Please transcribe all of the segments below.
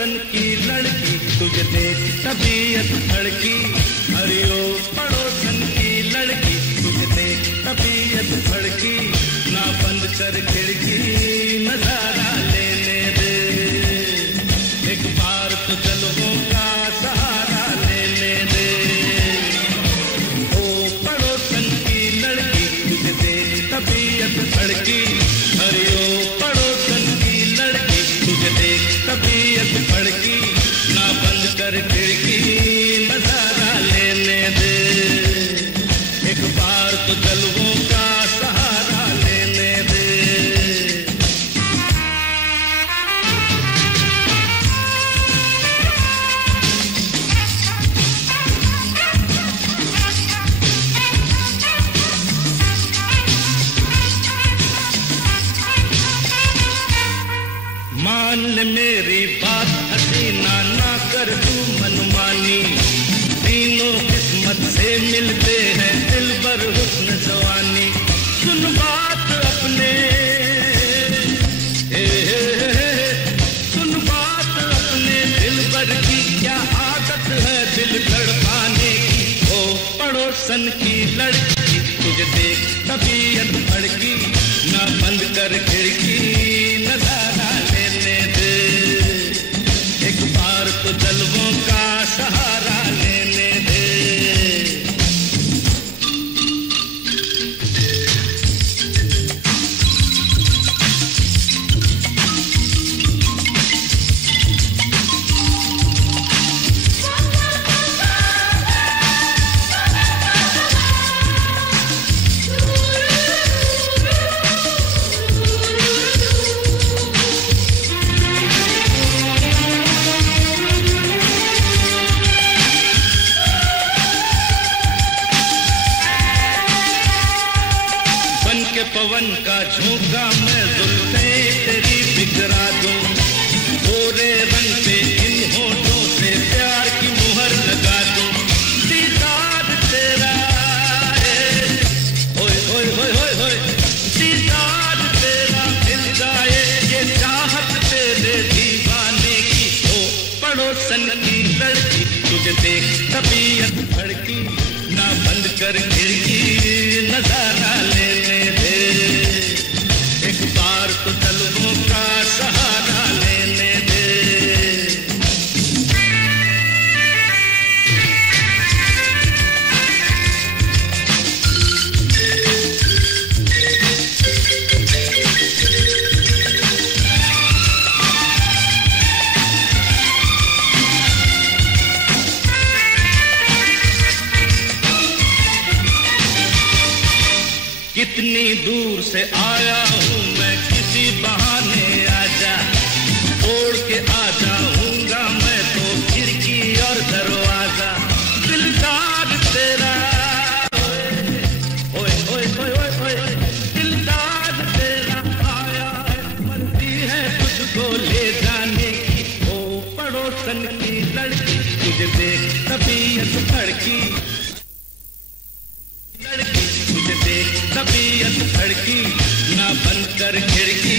पड़ोसन की लड़की, तुझे देख तबीयत धड़की। अरे ओ पड़ोसन की लड़की, तुझे देख तबीयत धड़की। ना बंद कर खिड़की, नजारा लेने दे, एक बार तो जलवों का सहारा लेने दे। ओ पड़ोसन की लड़की, तुझे देख तबीयत धड़की। अरे ओ पड़ोसन की लड़की, तुझे देख तबीयत धड़की। ना बंद कर खिड़की, नजारा लेने दे, एक बार तो जलवों का सहारा लेने दे। मान ले मेरी बात हसीना, ना कर तू मनमानी। तीनों किस्मत से मिलते हैं दिलबर हुस्न जवानी। सुन बात अपने, सुन बात अपने दिलबर की, क्या आदत है दिल धड़काने की। ओ पड़ोसन की लड़की, तुझे देख तबीयत धड़की। ना बंद कर खिड़की, नजारा लेने दे, एक बार तो जलवों का सहारा लेने दे। पवन का झोंका मैं जुल्फे तेरी बिखरा दूं। गोरे रंग पे इन होठों से प्यार की मुहर लगा दूं। दीदार तेरा, ओए ओए ओए ओए ओए, दीदार तेरा मिल जाए, ये चाहत तेरे दीवाने की। ओ पड़ोसन की लड़की, तुझे देख तबीयत धड़की। ना बंद कर खिड़की, नजारा लेने दे, एक बार तो जलवों का सहारा लेने दे। कितनी दूर से आया हूँ मैं, किसी बहाने आजा, तोड़ के आ जाऊंगा मैं तो खिड़की और दरवाजा। दिलदार तेरा, ओए ओए ओए ओए ओए, दिलदार तेरा आया है, मर्जी है तुझको ले जाने की। ओ पड़ोसन की लड़की, तुझे देख तबीयत धड़की। लड़की, तुझे देख तबीयत धड़की। ना बंद कर खिड़की,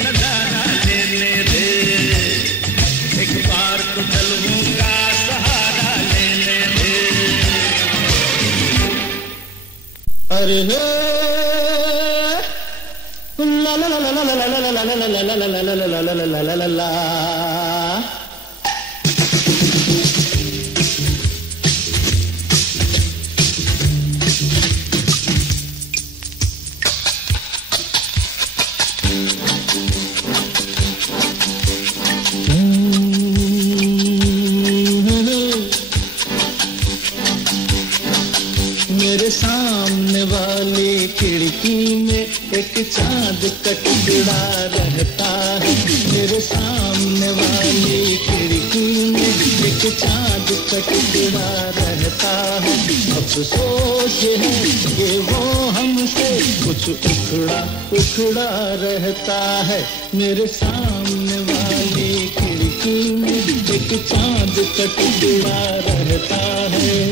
नजारा लेने दे, एक बार तो जलवों का सहारा लेने दे। अरे ला ला ला ला ला ला ला ला ला ला ला ला ला ला ला ला। मेरे सामने वाली खिड़की में एक चांद का टुकड़ा रहता है। मेरे सामने वाली खिड़की में एक चांद का टुकड़ा रहता है। अफसोस है कि वो हमसे कुछ उखड़ा उखड़ा रहता है। मेरे सामने वाली खिड़की में एक चांद का टुकड़ा रहता है।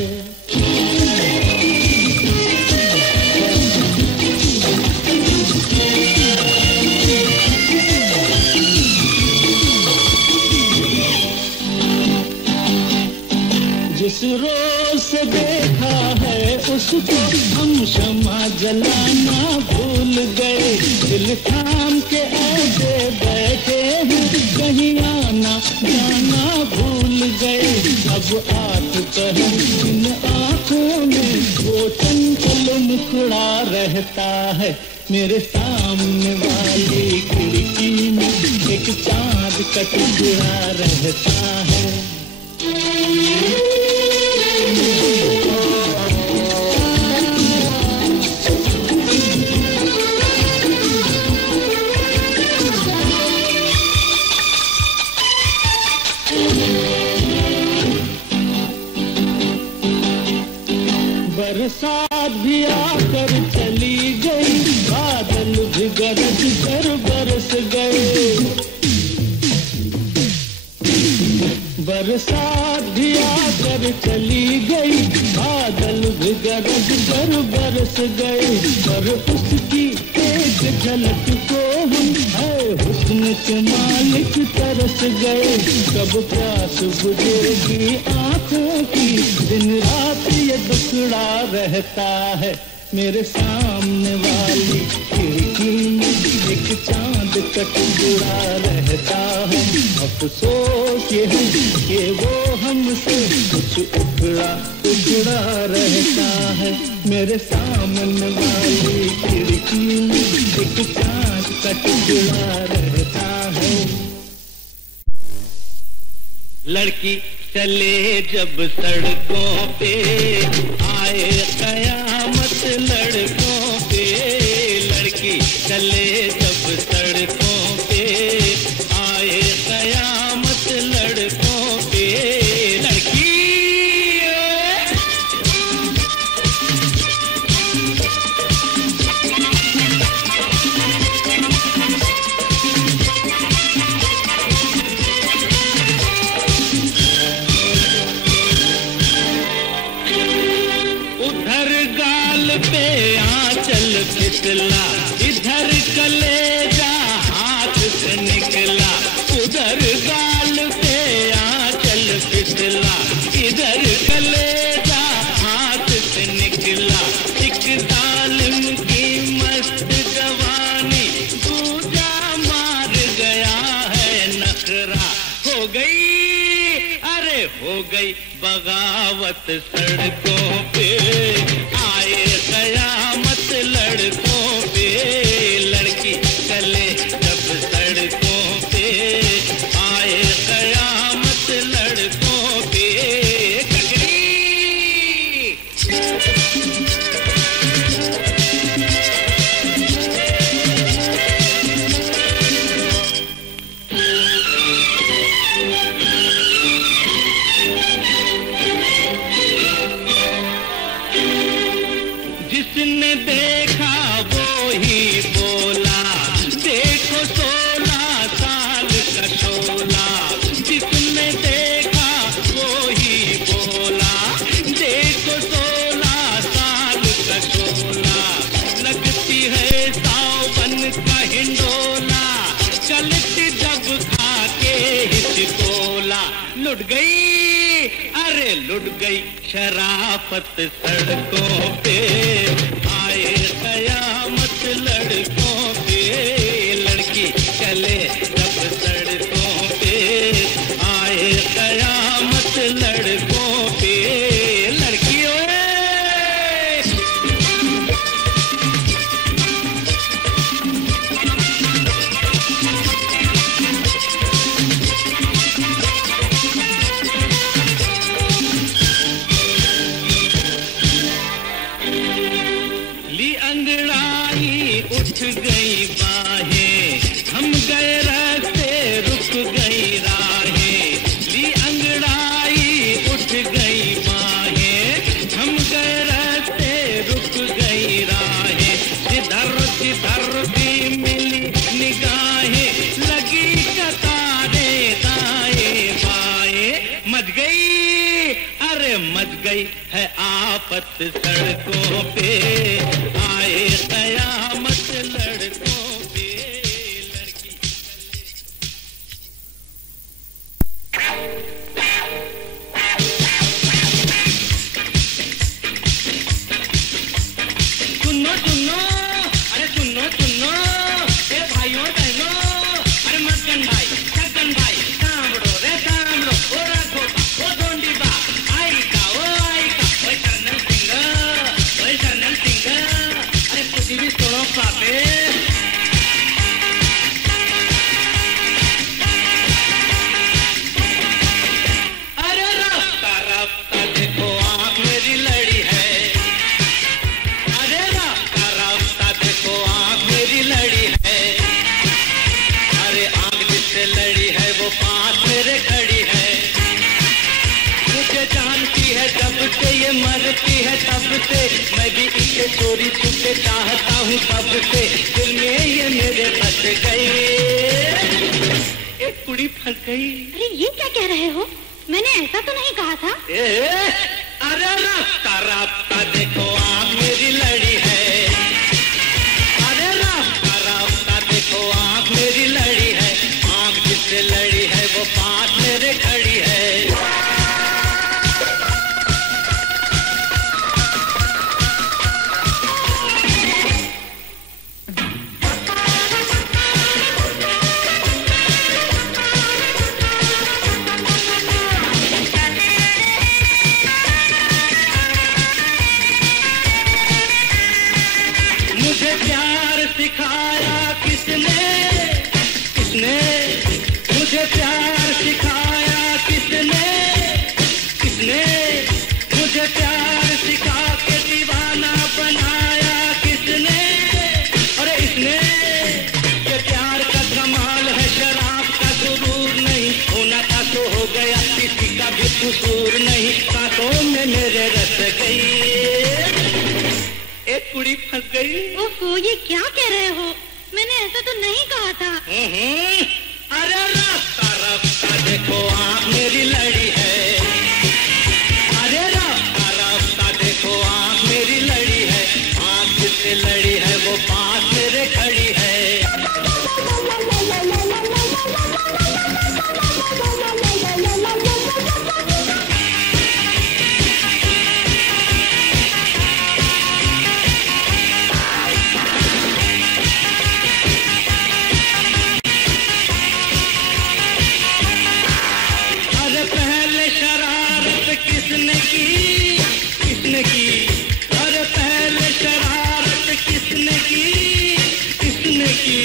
को हम शमा जलाना भूल गए, दिल थाम के ऐसे बैठे हैं, कहीं आना जाना भूल गए। अब आंख कहे इन आंखों में वो चंचल मुखड़ा रहता है, मेरे सामने वाली खिड़की में एक चांद का टुकड़ा रहता है। बरसात भी आकर चली गई, बादल भी गरज कर बरस गए। बरसात भी आकर चली गई, बादल भी गरज कर बरस गए। पर उसकी एक झलक को हम है हुस्न के मालिक तरस गए। कब प्यास बुझेगी आंखों की, दिन रात ये दुखड़ा रहता है, मेरे सामने वाली खिड़की में एक चांद का टुकड़ा रहता है। अफसोस ये है कि वो हमसे कुछ उखड़ा रहता है, मेरे सामने वाली खिड़की में एक चांद का टुकड़ा रहता है। लड़की चले जब सड़कों पे, आए कयामत लड़कों पे। लड़की चले जब सड़कों पे, आए कयामत लड़कों पे। लड़की पे आंचल फिसला, इधर कलेजा हाथ से निकला। उधर गाल पे आंचल फिसला, इधर कलेजा हाथ से निकला। एक जालिम की मस्त जवानी दूजा मार गया है नखरा। हो गई अरे हो गई बगावत सड़कों पे, आए कयामत लड़कों पे। लड़की चले जब सड़कों पे, आए कयामत लड़कों पे। जिसने देखा वो ही बोला, देखो 16 साल का शोला। जिसने देखा वो ही बोला, देखो 16 साल का शोला। लगती है सावन का हिंडोला, चलती जब खाके हिचकोला। लुट गई अरे लुट गई शराफत सड़कों पे, आए कयामत लड़कों पे। लड़की चले जब सड़कों पे, आए कयामत लड़कों पे। लड़की उठ गई बाहें, हम गए रास्ते रुक गई राहें। ली अंगड़ाई उठ गई बाहें, हम गए रास्ते रुक गई राहें। जिधर जिधर भी मिली निगाहें, लगी कतारें दाएं बाएं। मच गई अरे मच गई है आफत सड़कों पे, आए कयामत लड़कों पे। लड़की भी सुनो पापे। अरे रास्ता रास्ता देखो आँख मेरी लड़ी है। अरे रास्ता रास्ता देखो आँख मेरी लड़ी है। अरे आँख जिससे लड़ी है वो पास मेरे खड़ी है। मुझे जानती है जब से ये मरती है तब से, मैं भी इसे चोरी छुपे चाहता हूँ तब से। दिल में ये मेरे फंस गई, एक कुड़ी फंस गई। अरे ये क्या कह रहे हो? मैंने ऐसा तो नहीं कहा था। अरे रास्ता रास्ता देखो आँख मेरी लड़ी है। अरे रास्ता रास्ता देखो आँख मेरी लड़ी है। आँख जिससे लड़ी है वो पास मेरे खड़ी है। मुझे प्यार सिखाया किसने, किसने मुझे प्यार सिखाया किसने, किसने मुझे प्यार सिखा के दीवाना बनाया किसने। अरे इसने, ये प्यार का कमाल है शराब का सुरूर नहीं, होना था तो हो गया किसी का भी कसूर नहीं। सांसों में मेरे रस गई, एक कुड़ी फंस गई। ओहो ये क्या कह रहे हो? मैंने ऐसा तो नहीं कहा था। अरे रास्ता रास्ता देखो आँख मेरी लड़ी है। अरे रास्ता रास्ता देखो आँख मेरी लड़ी है। आँख जिससे लड़ी है वो पास मेरे खड़ी है। अरे पहले शरारत किसने की, किसने की? अरे पहले शरारत किसने की, किसने की?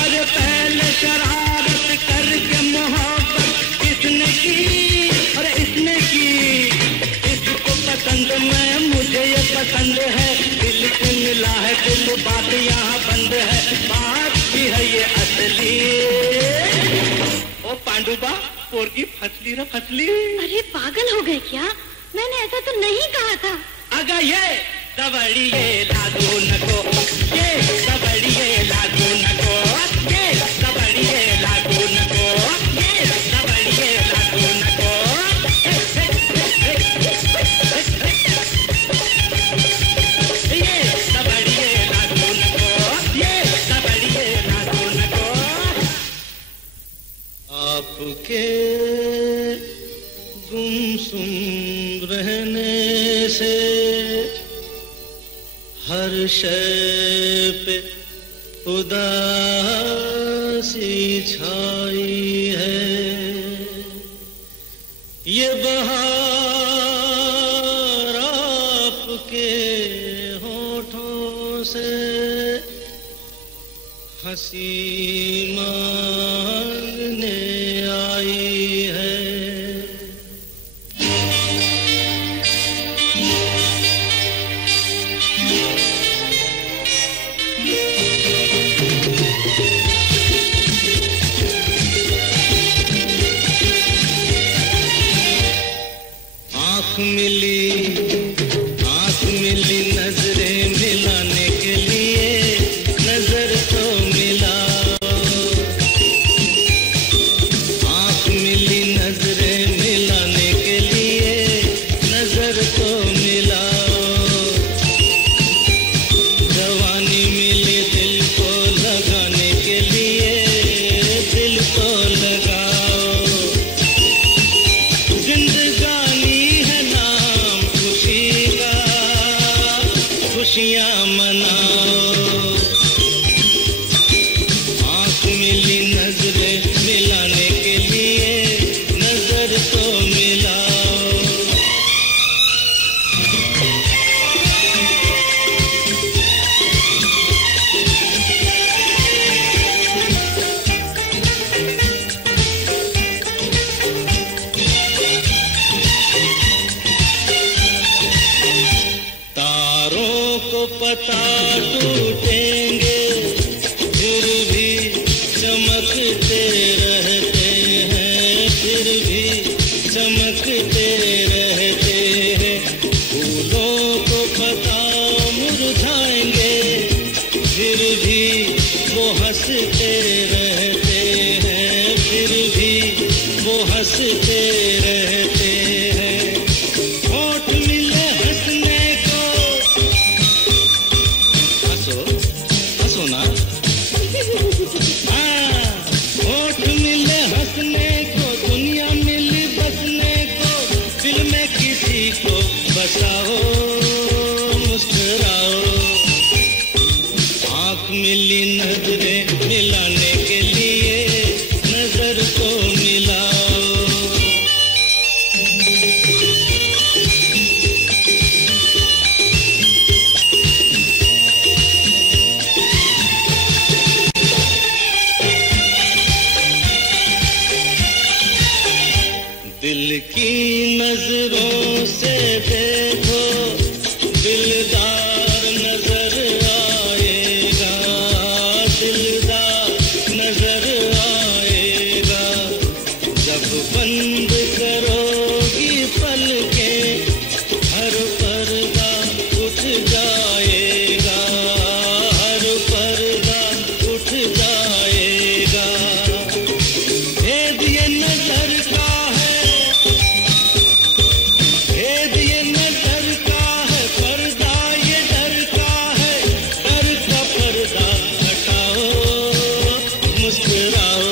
अरे पहले शरारत करके मोहब्बत किसने की? अरे इसने की। इसको पसंद मैं, मुझे ये पसंद है। दिल से मिला है दिल, बात यहाँ बंद है। बात भी है ये असली। ओ पांडुबा पोरगी फसली रे फसली। अरे पागल हो गए क्या? मैंने ऐसा तो नहीं कहा था। अगर ये दबड़िए लागू नको, ये दबड़िए लागू नको, ये दबड़िए लागू नको, ये दबड़िए लागू नको। ये दबड़िए लागू नको, ये दबड़िए लागू नको। आपके गुमसुम रहने से हर शय पे उदासी छाई है। ये बहार आपके होठों से हंसी मांगने आई है। आँख मिली नजरें मिलाने के लिए, नजर तो मिलाओ। आँख मिली तारा टूटेंगे फिर भी चमकते रहते हैं, फिर भी चमकते रहते हैं। फूलों को पता मुरझाएंगे फिर भी वो हंसते रहते हैं, फिर भी वो हंसते रहते हैं। होठ मिले हंसने को, हंसो हंसो ना, हाँ। होठ मिले हंसने को, दुनिया मिली बसने को, दिल में किसी को बसाओ मुस्कुराओ। आँख मिली नजरें मिलाने के लिए नजर को मिलाओ। दिल की नजरों से देखो दिलदार नजर आएगा, दिलदार नजर आएगा। जब बंद करोगी पलकें हर पर्दा उठ जाएगा, हर पर्दा उठ जाएगा। भेद ये नजर का है, भेद ये नजर का है, पर्दा ये डर का है। डर का पर्दा हटाओ मुस्कुराओ।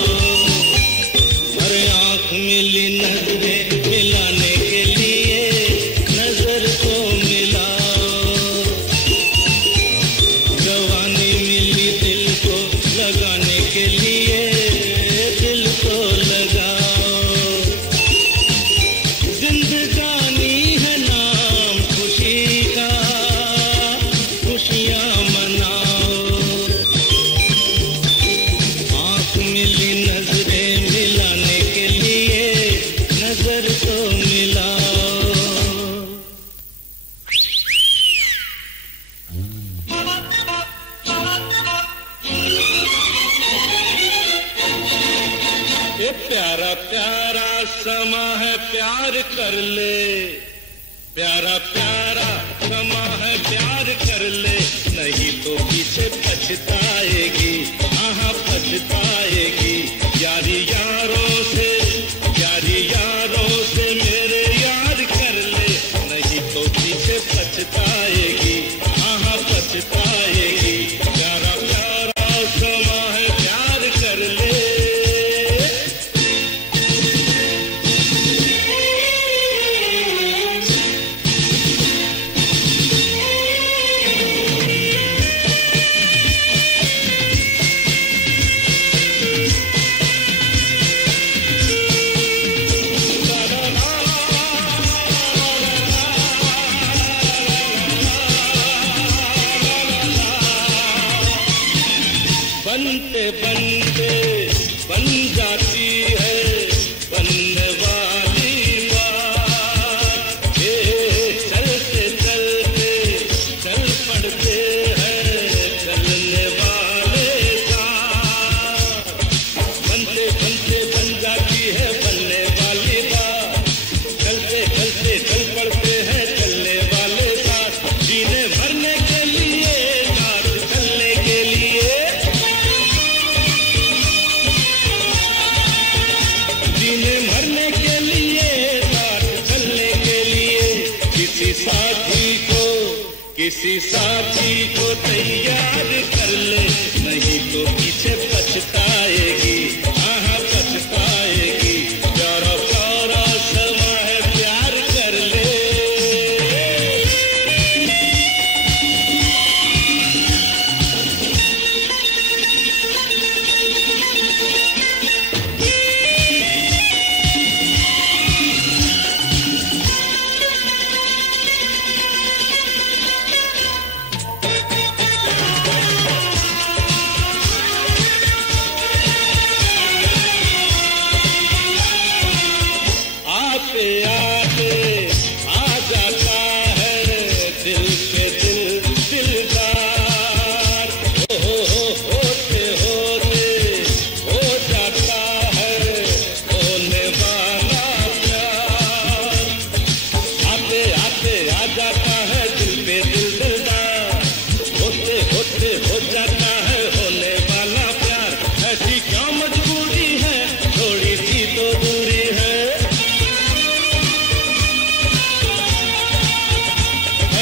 हर आँख मिली नजरें मिलाने के लिए नजर को मिलाओ। जवानी मिली दिल को लगाने के लिए दिल को लगाओ। जिंदगानी है नाम खुशी का, खुशियाँ मनाओ। आँख मिली नजरें मिलाने के लिए नजर को मिलाओ। ये प्यारा प्यारा समा है प्यार कर ले, प्यारा प्यारा समा है प्यार कर ले। नहीं तो पीछे पछताएगी, हाँ पछताएगी। यारी यारों से, यारी यारों से मेरे यार कर ले। नहीं तो पीछे पछताएगी, हाँ पछताएगी। प्यारा प्यारा समा है प्यार कर ले। बनते बनते बन जाती है बनने वाली बात। ये चलते चलते चल पड़ते हैं चलने वाले साथ। बनते बनते बन जाती है बनने वाली बात। चलते चलते चल पड़ते हैं चलने वाले साथ। जीने भरने के लिए साथ चलने के लिए, जीने मरने के लिए साथ चलने के लिए। किसी साथी को तैयार कर ले। नहीं तो पीछे पछताएगी, हाँ पछताएगी। प्यारा प्यारा समा है प्यार कर ले। उससे हो जाता है होने वाला प्यार। ऐसी क्या मजबूरी है, थोड़ी सी तो दूरी है।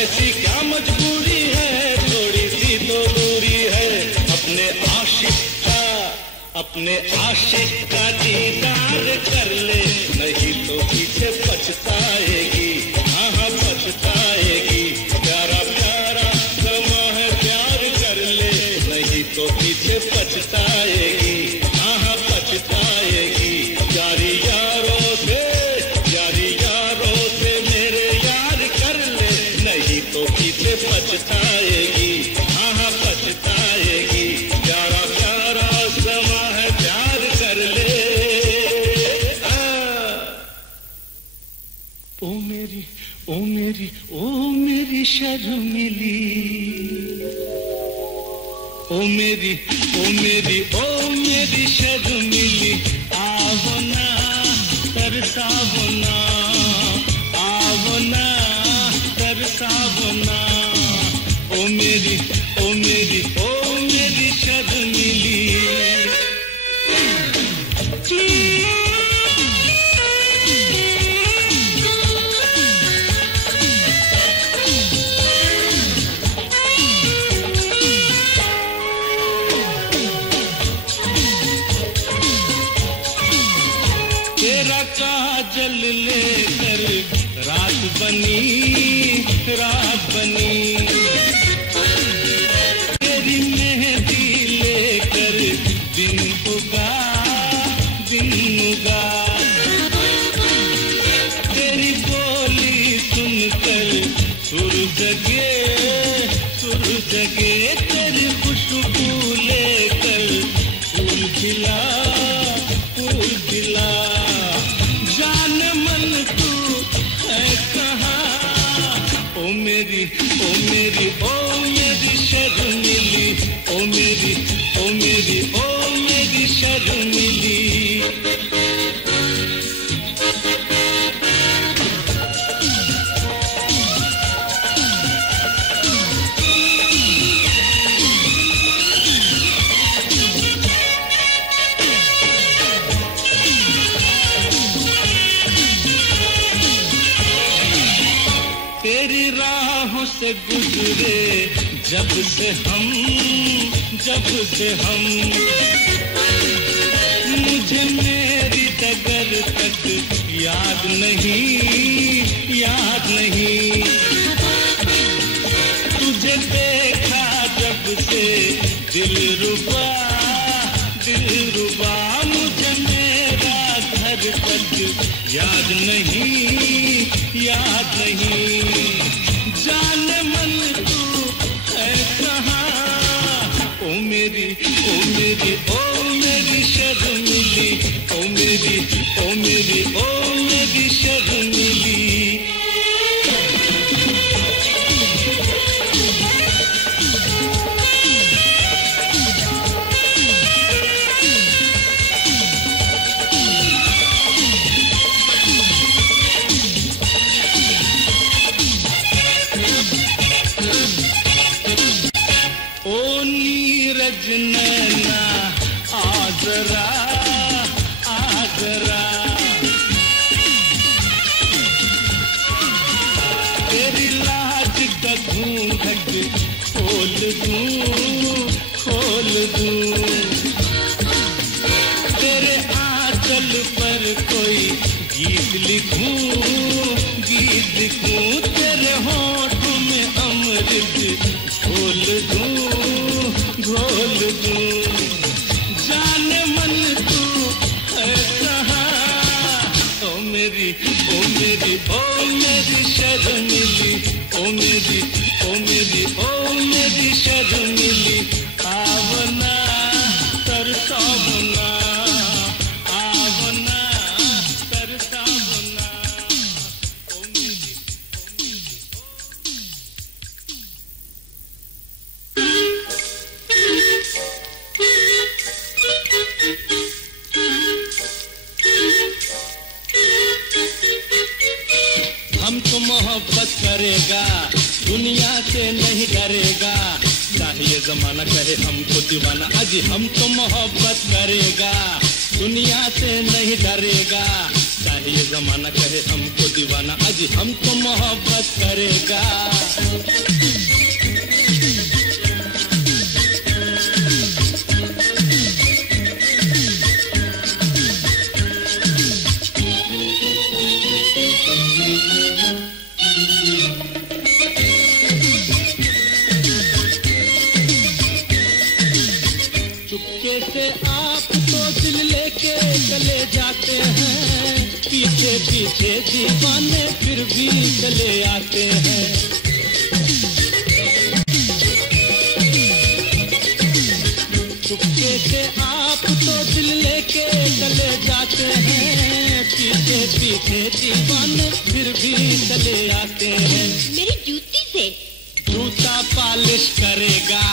ऐसी क्या मजबूरी है, थोड़ी सी तो दूरी है। अपने आशिक का दीदार कर ले, नहीं तो पीछे पछताएगी। हाँ हाँ पछताएगी। प्यारा प्यारा समा है, प्यार कर ले, नहीं तो पीछे पछताएगी। हाँ हाँ पछताएगी। यारी यारों से मेरे यार कर ले, नहीं तो पीछे पछताएगी। हाँ हाँ पछताएगी। प्यारा प्यारा समा है, प्यार कर ले। ओ मेरी ओ मेरी ओ मेरी शर्मिली, ओ मेरी ओ मेरी ओ मेरी शर्मिली, आओ ना तरसाओ ना, आओ ना तरसाओ ना। ओ मेरी ओ मेरी ओ मेरी शर्मिली। तेरा काजल लेकर रात बनी, रात बनी। तेरी मेहंदी लेकर दिन उगा, दिन उगा। तेरी बोली सुनकर सुर जगे, सुर जगे। तेरी खुशबू लेकर फूल खिला, फूल खिला। जान मन तू है कहाँ, ओ मेरी ओ मेरी ओ मेरी शर्मिली, ओ मेरी ओ मेरी ओ मेरी शर्मिली। तेरी राहों से गुजरे जब से हम, जब से हम। मुझे मेरी डगर तक याद नहीं, याद नहीं। तुझे देखा जब से दिलरुबा, दिलरुबा। मुझे मेरा घर तक याद नहीं, याद नहीं। जाने मन तू है कहाँ, ओ मेरी ओ मेरी ओ मेरी शर्मिली, ओ मेरी ओ मेरी ओ मेरी शर्मिली। ओ नीरज नैना आजरा, आजरा। तेरी लाज का घूंघट खोल दूं, खोल दूं। तेरे आंचल पर कोई गीत लिखूं, गीत लिखूं। तेरे होठों में अमृत घोल दूं, घोल दूं। जाने मन तू है कहाँ, ओ मेरी ओ मेरी ओ मेरी शर्मिली, ओ मेरी ओ मेरी ओ मेरी शर्मिली। आओ ना तरसाओ ना, आओ ना तरसाओ ना। ओ मेरी ओ मेरी जमाना कहे हमको दीवाना, अजी हम तो मोहब्बत करेगा, दुनिया से नहीं डरेगा। चाहिए जमाना कहे हमको दीवाना, अजी हम तो मोहब्बत करेगा। चुपके से आप तो दिल लेके चले जाते हैं, पीछे पीछे दीवाने फिर भी चले आते हैं। चुपके से आप तो दिल लेके चले जाते हैं, पीछे पीछे दीवाने फिर भी चले आते हैं। मेरी जूती से जूता पालिश करेगा,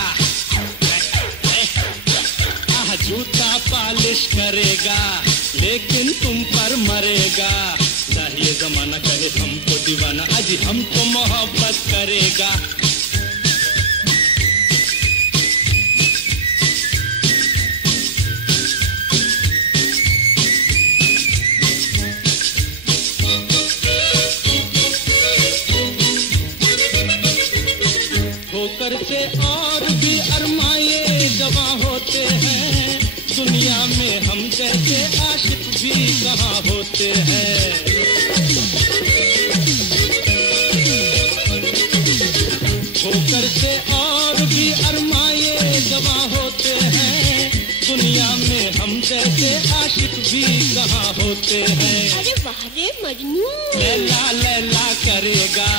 जूता पालिश करेगा, लेकिन तुम पर मरेगा। चाहिए जमाना कहे हमको दीवाना, अजी हम तो मोहब्बत करेगा। ठोकर से और भी अरमाए जवा होते हैं, दुनिया में हम जैसे आशिक भी कहाँ होते हैं। ठोकर से और भी अरमाए जवा होते हैं, दुनिया में हम जैसे आशिक भी कहाँ होते हैं। अरे वाह रे मजनू, लैला लैला करेगा,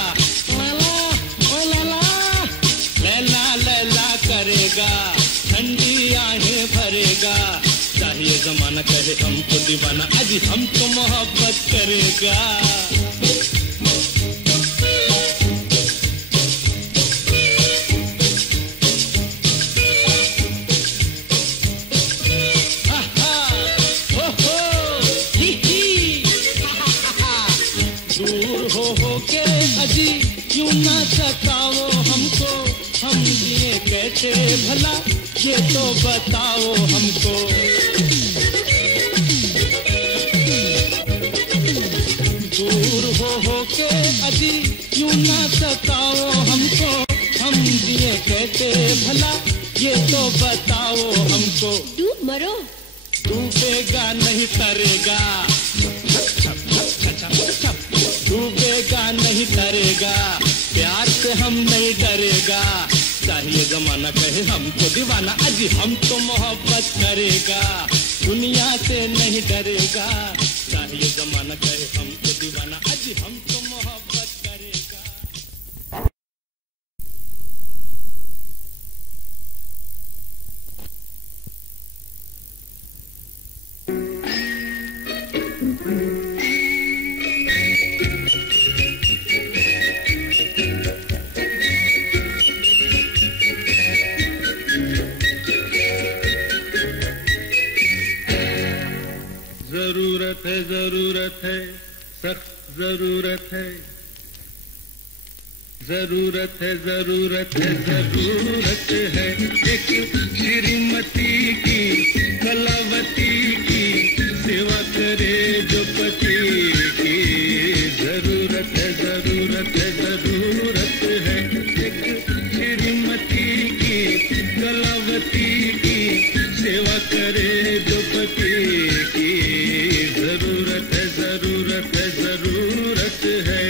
लैला लैला करेगा, ठंडी आहें भरेगा। चाहिए जमाना कहे हमको दीवाना, अजी हम तो मोहब्बत करेगा। दूर हो के अजी क्यों ना सताओ हमको, हम जिए कैसे भला ये तो बताओ हमको। दूर हो के अजी क्यों ना सताओ हमको, हम जिए कैसे भला ये तो बताओ हमको। डूब मरो, डूबेगा नहीं तरेगा, डूबेगा नहीं तरेगा, प्यार से हम नहीं डरेगा। चाहिए जमाना कहे हमको दीवाना, अजी हम तो मोहब्बत करेगा, दुनिया से नहीं डरेगा। चाहिए जमाना कहे हमको दीवाना, अजी हम तो मोहब्बत करेगा। जरूरत है, सख्त जरूरत है, जरूरत है, जरूरत है, जरूरत है एक श्रीमती की, कलावती की, सेवा करे जो पति की। जरूरत है, जरूरत है, जरूरत है एक श्रीमती की, कलावती की, सेवा करे जो पति की। जरूरत है, जरूरत है, जरूरत है।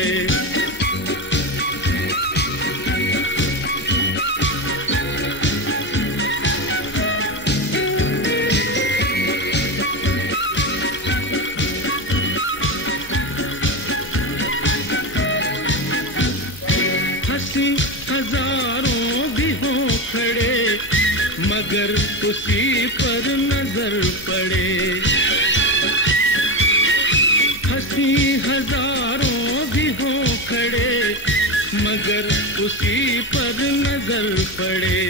हंसी हजारों भी हो खड़े, मगर उसी पर नजर पड़े। हंसी हजारों भी हो खड़े, मगर उसी पर नजर पड़े।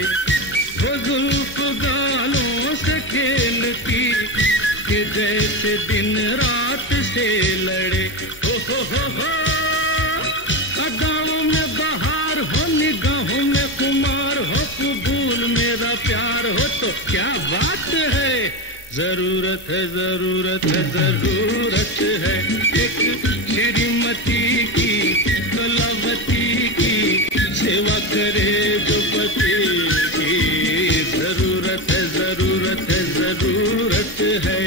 वो जुल्फ गालों से खेलती कि जैसे दिन रात से लड़े। हो अदाओं में बहार हो, निगाहों में कुमार हो, कबूल में प्यार हो तो क्या बात है। जरूरत है जरूरत है जरूरत है एक श्रीमती की, कलावती की, सेवा करे जो पति की। जरूरत है जरूरत है जरूरत है।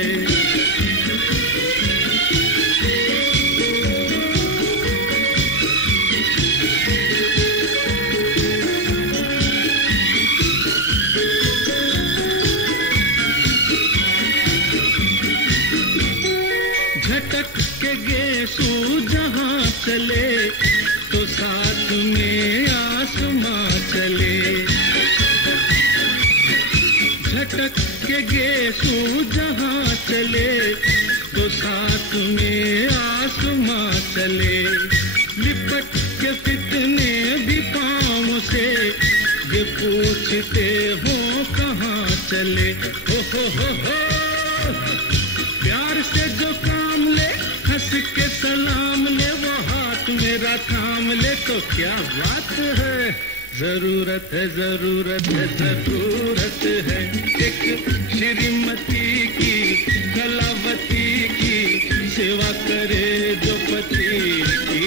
जहाँ चले तो साथ में आसमां चले। झटक के गेसू जहाँ चले तो साथ में आसमां चले। लिपट के फितने भी पाँव से ये पूछते हो कहाँ चले। हो प्यार से जो काम ले, हंस के सलाम ले, वो हाथ मेरा थाम ले तो क्या बात है। जरूरत है जरूरत है जरूरत है एक श्रीमती की, कलावती की, सेवा करे जो पति की।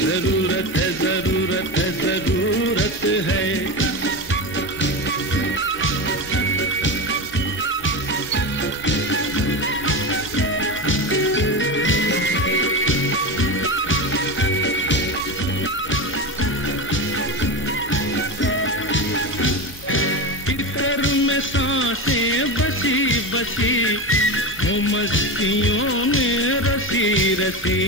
जरूरत है जरूरत है जरूरत है। हो मस्तियों में रसी रसी,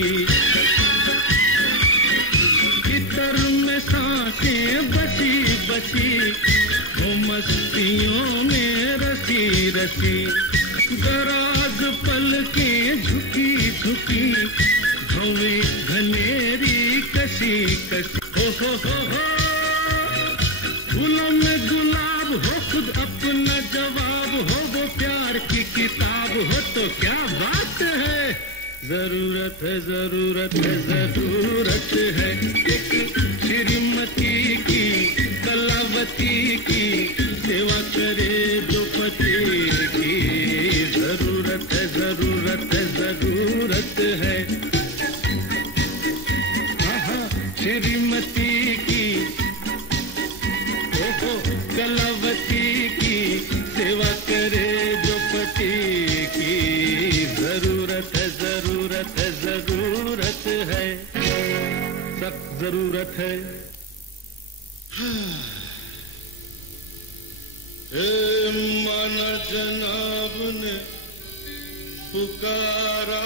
इतर में सांसें बसी बसी। हो मस्तियों में रसी रसी, दराज पल के झुकी झुकी, भवें घनेरी कसी कसी। हो फूलों में गुलाब हो, खुद अपना जवाब हो, वो प्यार की किताब हो तो क्या बात है। जरूरत है जरूरत है जरूरत है एक श्रीमती की, कलावती की, सेवा करे जो पति की। जरूरत है जरूरत है जरूरत है। श्रीमती की, कलावती की, सेवा करे जो पति की। जरूरत है जरूरत है जरूरत है, सख्त जरूरत है। माना जनाब ने पुकारा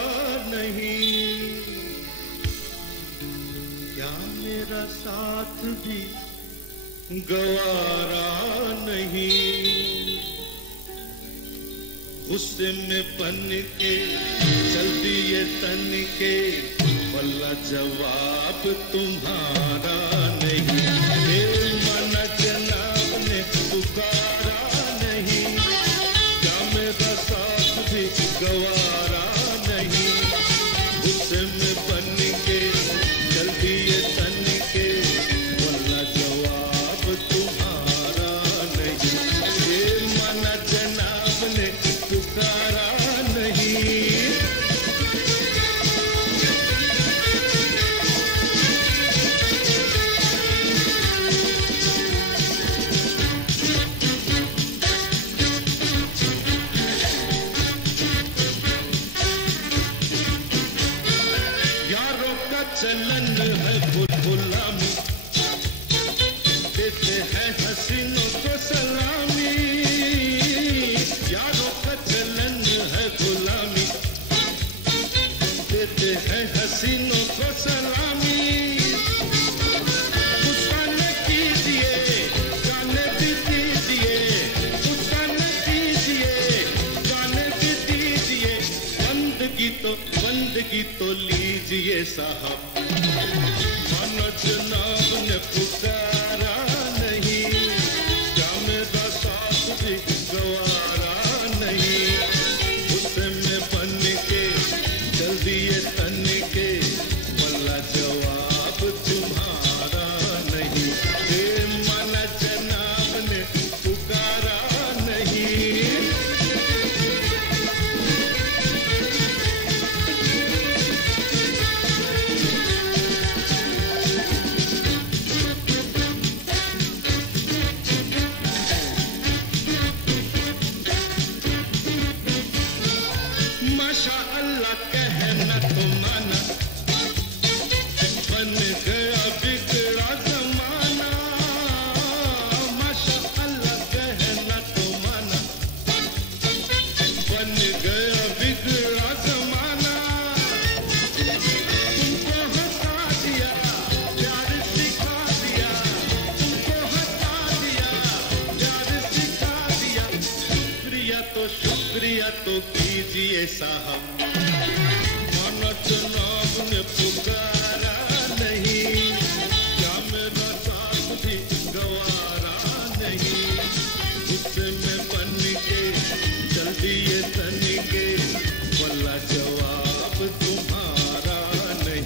नहीं, क्या मेरा साथ भी गवारा नहीं। गुस्से में बन के चल दिए तन के, वल्ला जवाब तुम्हारा नहीं। माना जनाब ने पुकारा नहीं, क्या मेरा साथ भी गवारा नहीं। गुस्से में बन के चल दिए तन के, वल्ला जवाब तुम्हारा नहीं। ये माना जनाब ने पुकारा नहीं। यारों का चलन है गुलामी, देते हैं हसीनों को सलामी। यारों का चलन है गुलामी, देते हैं हसीनों को सलामी। पुताने कीजिए, गाने भी दीजिए, पुताने कीजिए, गाने भी दीजिए। बंदगी तो लीजिए साहब। माना जनाब ने पुकारा नहीं, क्या मेरा साथ भी गवारा नहीं। गुस्से में बन के चल दिए तन के, वल्ला जवाब तुम्हारा नहीं। माना जनाब ने पुकारा शुक्रिया तो कीजिए साहब, माना जनाब ने पुकारा नहीं, क्या मेरा साथ भी गवारा नहीं, गुस्से में बन के चल दिए तन के, वल्ला जवाब तुम्हारा नहीं,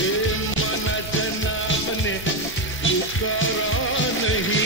ये माना जनाब ने पुकारा नहीं।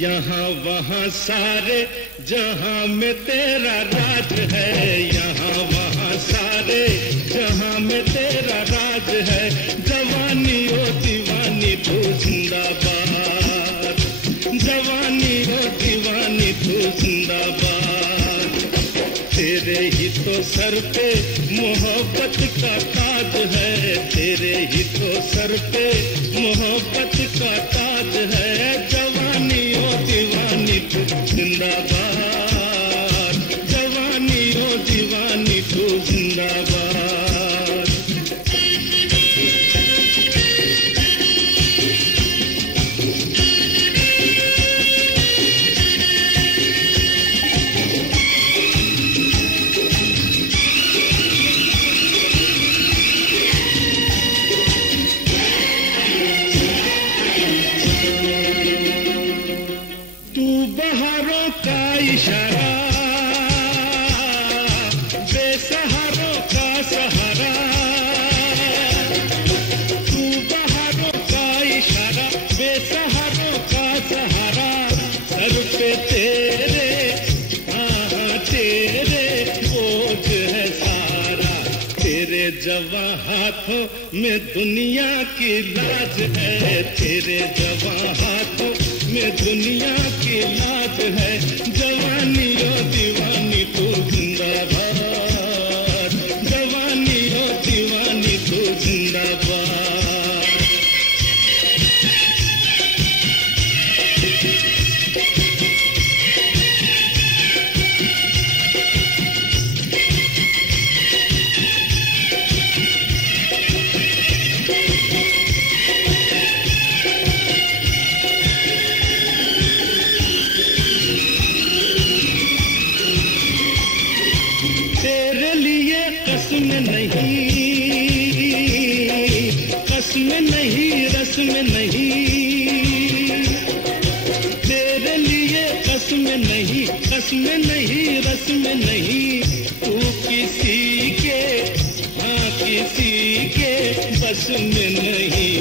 यहाँ वहाँ सारे जहाँ में तेरा राज है, यहाँ वहाँ सारे जहाँ में तेरा राज है, जवानी ओ दीवानी तू जिंदाबाद, जवानी ओ दीवानी तू जिंदाबाद, तेरे ही तो सर पे मोहब्बत का ताज है, तेरे ही तो सर पे मोहब्बत का ताज है, जवानी ओ दीवानी तू जिंदाबाद, जवानी ओ दीवानी तू जिंदाबाद। तू बहारों का इशारा, बेसहारों का सहारा, तू बहारों का इशारा, बेसहारों का सहारा, सर पे तेरे हाँ तेरे बोझ है सारा, तेरे जवां हाथों में दुनिया की लाज है, तेरे जवां हाथों में दुनिया की लाज है, जवानी ओ दीवानी तू जिंदाबाद, जवानी ओ दीवानी तू जिंदाबाद। तेरे लिए कसम नहीं, कसम नहीं रस्म नहीं, तेरे लिए कसम नहीं, कसम नहीं रस्म नहीं, तू किसी के हाँ किसी के बस में नहीं,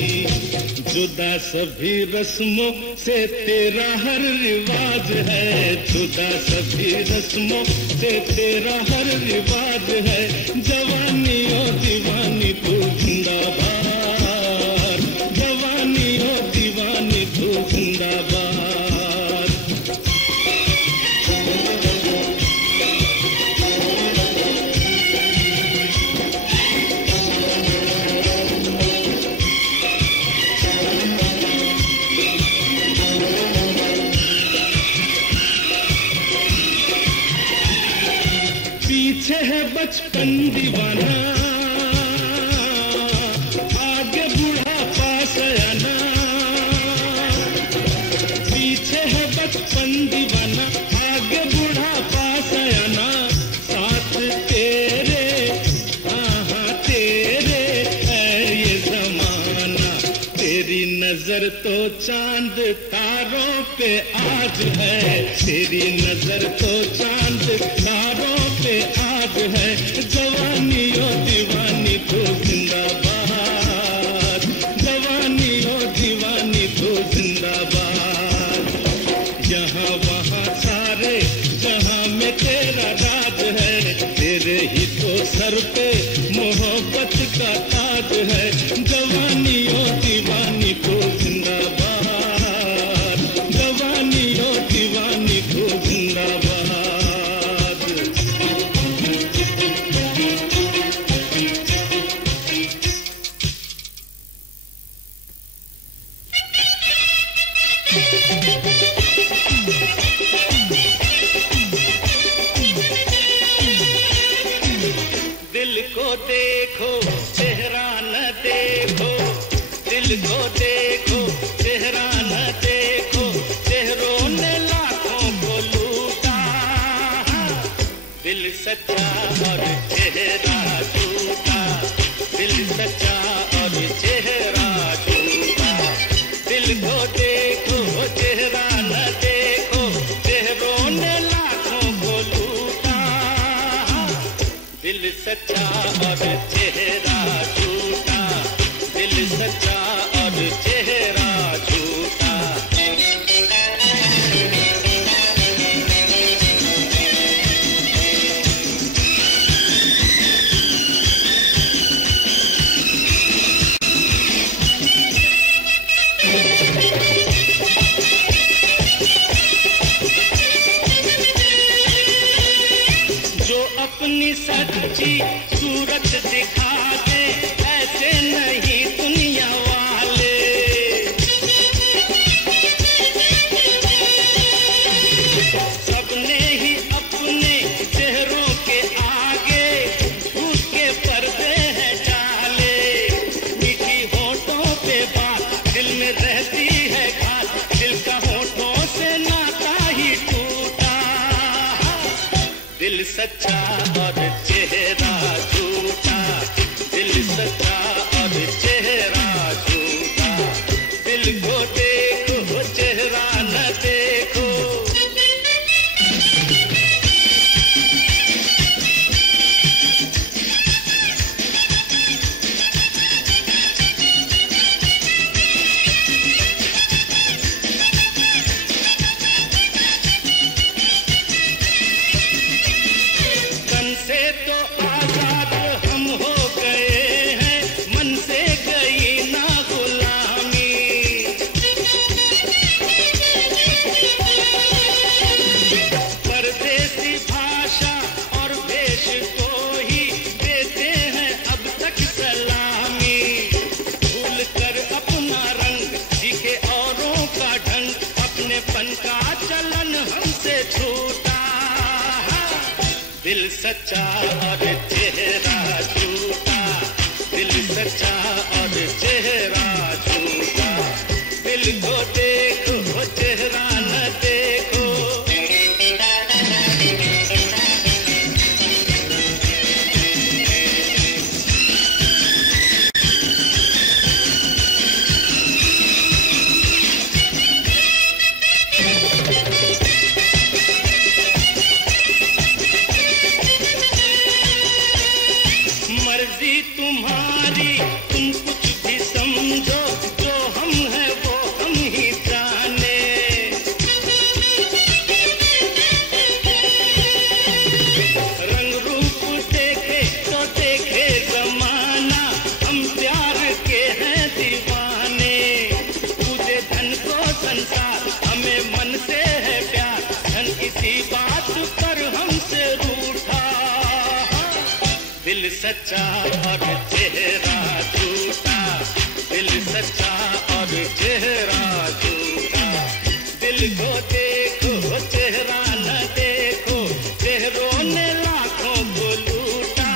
जुदा सभी रस्मों से तेरा हर रिवाज है, जुदा सभी रस्मों से तेरा हर रिवाज है, जवानी ओ दीवानी तू जिंदाबाद, जवानी ओ दीवानी तू जिंदाबाद। पीछे है बचपन दीवाना, आगे बुढ़ापा सयाना, पीछे है बचपन दीवाना, आगे बुढ़ापा सयाना, साथ तेरे हाँ तेरे है ये जमाना, तेरी नजर तो चांद तारों पे आज है, तेरी नजर तो चांद तारों पे आज है, जवानी ओ दीवानी तू जिंदाबाद, जवानी ओ दीवानी तू जिंदाबाद, यहाँ वहाँ सारे जहाँ में तेरा राज है, तेरे ही तो सर पे मोहब्बत का ताज है। जवानी और दीवानी को जिंदाबाद, जवानी और दीवानी को जिंदाबाद। दिल को देखो चेहरा न देखो, दिल को देखो चेहरा न देखो, चेहरों ने लाखों को लूटा। दिल सच्चा और चेहरा झूठा, दिल सच्चा और चेहरा झूठा। दिल को देखो चेहरा न देखो, चेहरों ने लाखों को लूटा। दिल सच्चा और चेहरा झूठा, दिल सच्चा और चेहरा झूठा। जो अपनी सच्ची सूरत दिखा दे, ऐसे नहीं दुनिया वाले। सबने ही अपने चेहरों के आगे झूठ के पर्दे हैं डाले। मीठी होठों पे बात, दिल में रहती है घात, दिल का होठों से नाता ही टूटा। दिल सच्चा और चेहरा झूठा, दिल सच्चा और चेहरा झूठा। दिल को देखो चेहरा न देखो। तन से तो आजाद हम हो गए हैं, मन से गई ना गुलामी। परदेसी भाषा और देश को ही देते हैं अब तक सलामी। भूल कर अपना रंग सीखे औरों का ढंग, अपनेपन का चलन हमसे छूटा। दिल सच्चा और चेहरा झूठा, दिल सच्चा और चेहरा झूठा। दिल को देखो चेहरा न देखो। मर्जी तुम्हारी, तुम कुछ भी समझो, जो हम हैं वो हम ही जाने। रंग रूप देखे तो देखे जमाना, हम प्यार के हैं दीवाने। तुझे धन को संसार, हमें मन से है प्यार, धन किसी बात पर हमसे रूठा। दिल सच्चा और चेहरा झूठा, दिल सच्चा और चेहरा झूठा। दिल को देखो चेहरा न देखो, चेहरों ने लाखों को लूटा।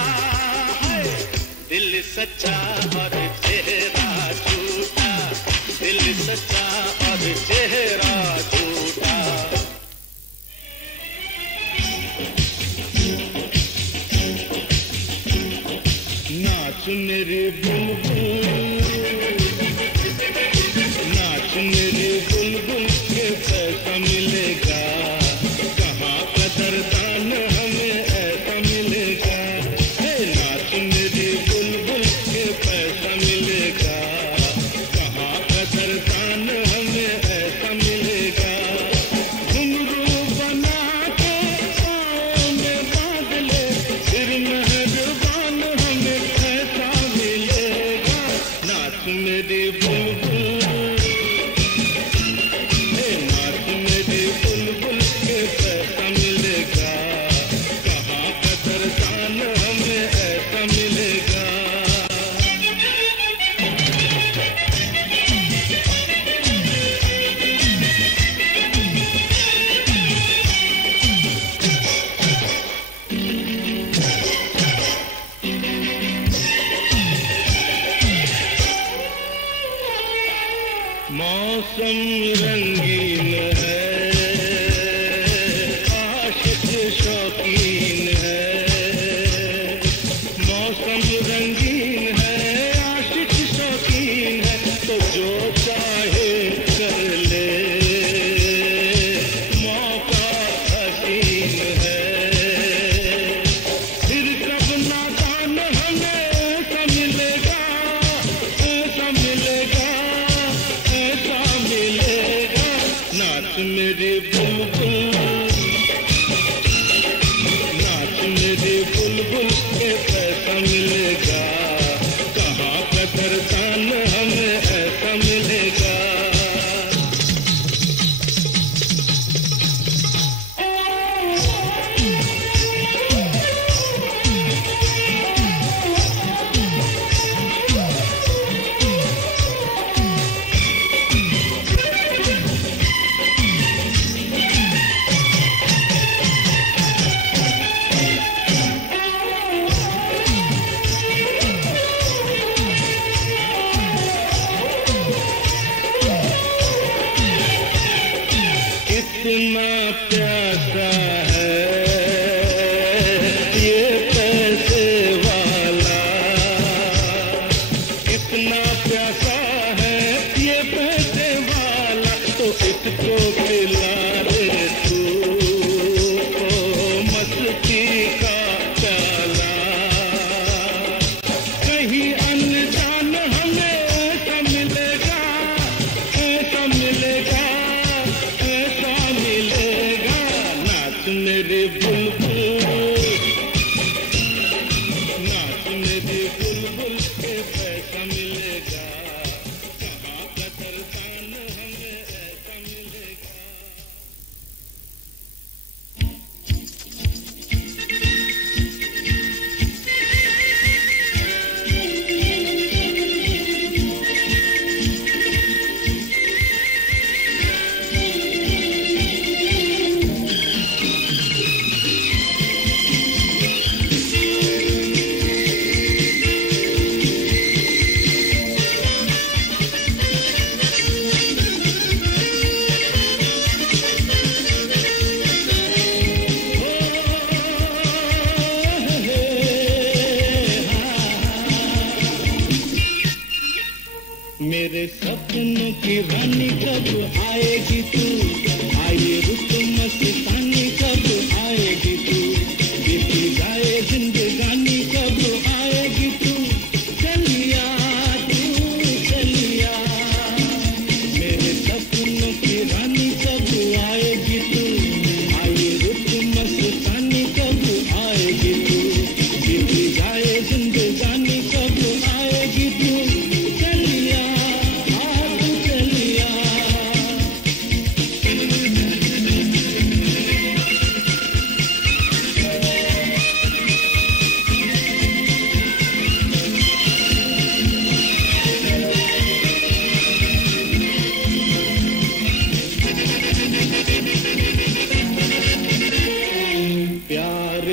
दिल सच्चा और चेहरा झूठा, दिल सच्चा और चेहरा झूठा। नाच मेरे बुलबुल, नाच मेरे बुलबुल, के पैसा मिलेगा कहाँ कदरदान हमें ऐसा मिलेगा। हे नाच मेरे बुलबुल, के पैसा मिलेगा कहाँ कदरदान हमें ऐसा मिलेगा। घुंघरू बना के पाँव में बांध ले, फिर मेहरबान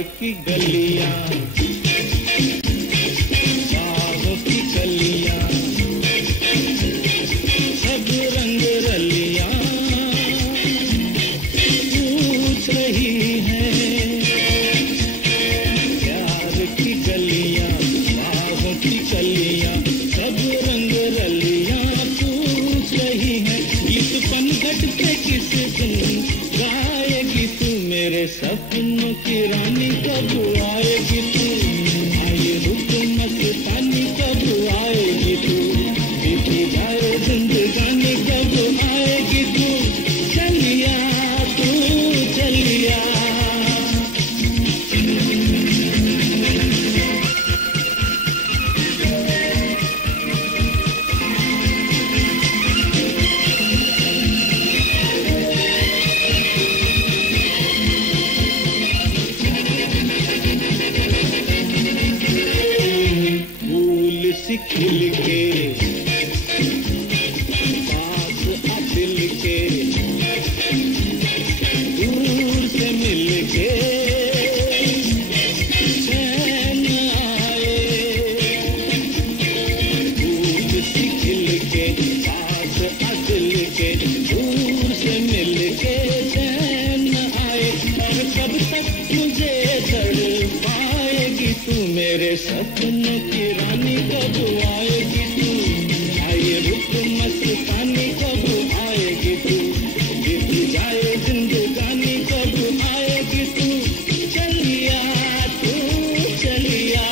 की गलियां, बागों की कलियां, सब रंग रलियां पूछ रही हैं। प्यार की गलियां, बागों की कलियां, सब रंग रलियां पूछ रही हैं। गीत पनघट पे किस दिन गाएगी तू, मेरे सपनों की रानी कब आएगी तू। आए रुक मस्तानी कब आएगी तू, बीती जाए जिंदगानी कब आएगी तू। चलिया तू चलिया, खिल के पास आ दिल के, दूर से मिल के चैन आए। फूल सी खिल के पास आ दिल के, दूर से मिल के चैन आए। और कब तक मुझे तड़पाएगी तू, मेरे सपनों की रानी कब आएगी तू। आए रुक मस्तानी कब आएगी तू, बीत जाए जिंदगानी कब आएगी तू। चलिया तू चलिया,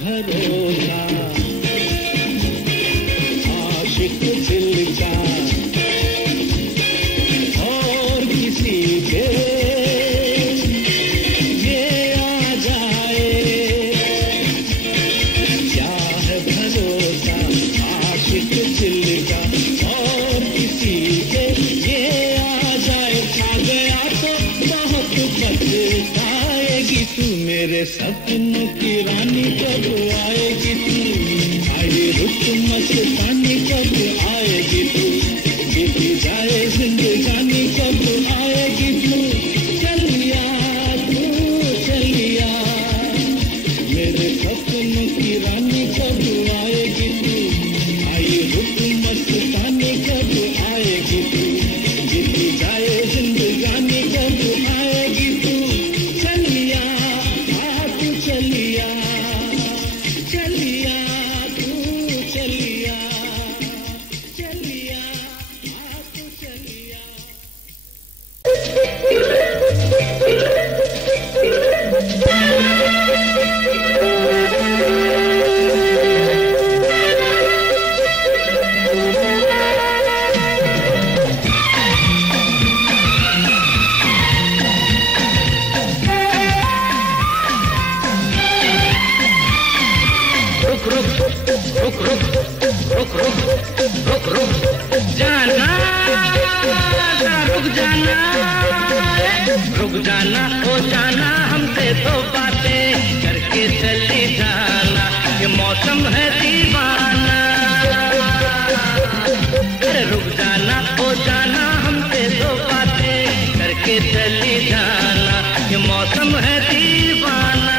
भरोसा आशिक दिल का और किसी के ये आ जाए। क्या है भरोसा आशिक दिल का और किसी के ये आ जाए। आ गया तो बहुत पछताएगी तू, मेरे सपनों की रानी कब आएगी तू। आए रुक मस्तानी कब आएगी तू, बीती जाए जिंदगानी कब आएगी तू। चलिया तू चलिया, मेरे सपनों की रानी कब आएगी तू। आए रुक मस्तानी कब आएगी तू, बीती जाए जिंदगानी कब आएगी तू। चलिया तू चलिया, चलिया तू चलिया, चलिया तू चलिया। रुक जाना हो जाना, हमसे तो बातें करके चली जाना, ये मौसम है दीवाना। अरे रुक जाना हो जाना, हमसे तो बातें करके चली जाना, ये मौसम है दीवाना।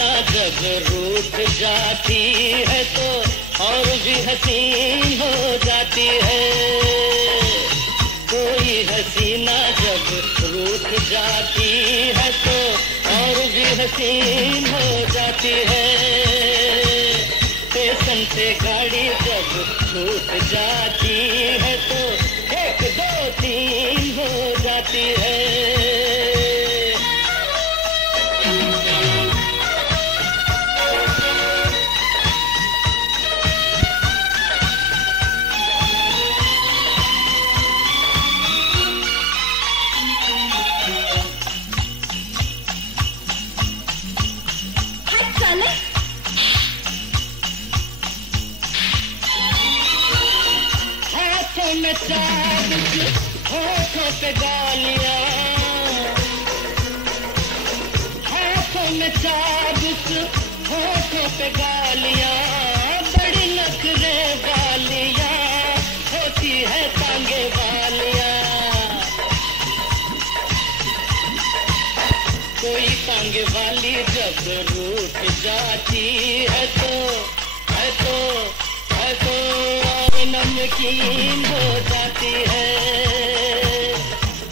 हसीना जब रूठ जाती है तो और भी हसीन हो जाती है। कोई हसीना जब रूठ जाती है तो और भी हसीन हो जाती है। स्टेशन से गाड़ी जब छूट जाती है तो 1 2 3 हो जाती है। हाथों में चाबुक, होठों पे गालियां, हाथों में चाबुक, होठों पे गालियां, बड़ी नखरे वालियां, होती है टांगे वालियां। कोई टांगे वाली जब रूठ जाती है तो और नमकीन हो जाती है।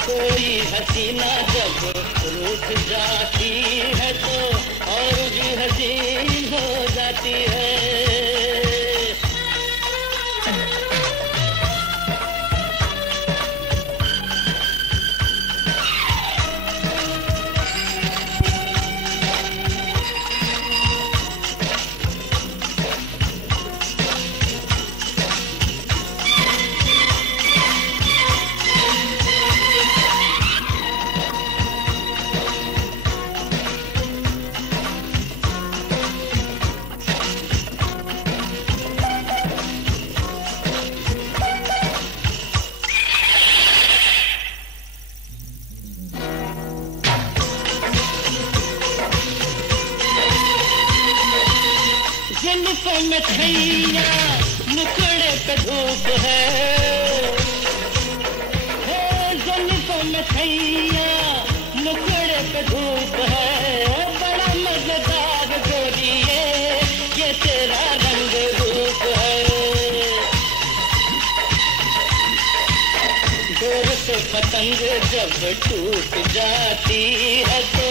कोई हसीना जब रूठ जाती है तो और भी हसीन हो जाती है। जुल्फों में छैया, मुखड़े पे धूप है। हो जुल्फों में छैया, मुखड़े पे धूप है। बड़ा मजेदार गोरिये, ये तेरा रंग रूप है। डोर से पतंग जब टूट जाती है तो